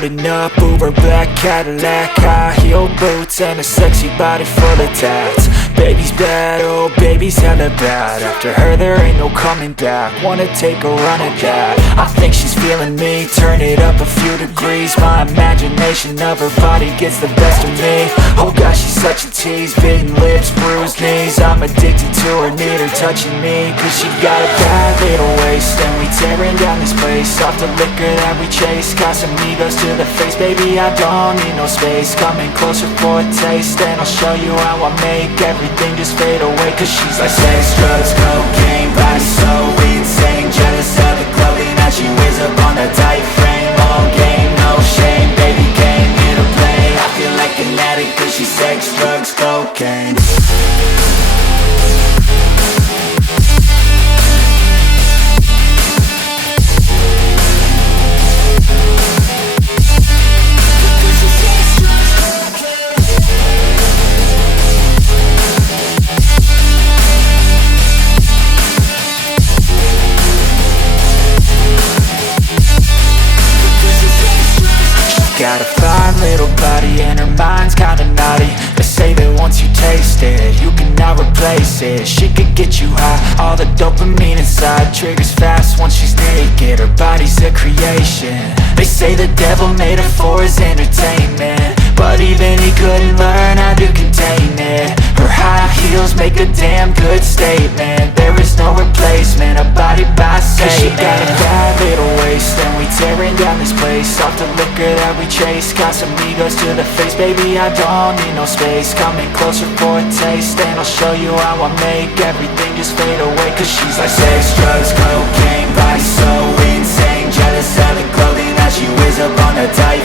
Rolling up, Uber black Cadillac, high heel boots and a sexy body full of tats. Baby's bad, oh baby's hella bad. After her there ain't no coming back. Wanna take a run at that. I think she's feeling me, turn it up a few degrees. My imagination of her body gets the best of me. Oh gosh, she's such a tease, bitten lips, bruised knees. I'm addicted to her, need her touching me. Cause she got a bad little waist, and we tearing down this place off the liquor that we chase. Casamigos to the face, baby I don't need no space. Coming closer for a taste, and I'll show you how I make everything just fade away. Cause she's like sex, drugs, cocaine, body so insane. Jealous of the clothing that she wears up on a tight frame. All game, no shame, baby came here to play. I feel like an addict cause she's sex, drugs, cocaine. Got a fine little body and her mind's kinda naughty. They say that once you taste it, you cannot replace it. She could get you high, all the dopamine inside triggers fast once she's naked. Her body's a creation. They say the devil made her for his entertainment, but even he couldn't learn how to contain it. Her high heels make a damn good statement. There is no replacement, a body by Satan. Cause she got a bad little waist, and we tearing down this place off the liquor that we chase. Casamigos to the face, baby I don't need no space. Coming closer for a taste, and I'll show you how I make everything just fade away. Cause she's like sex, drugs, cocaine, body so insane. Jealous of the clothing that she wears up on a tight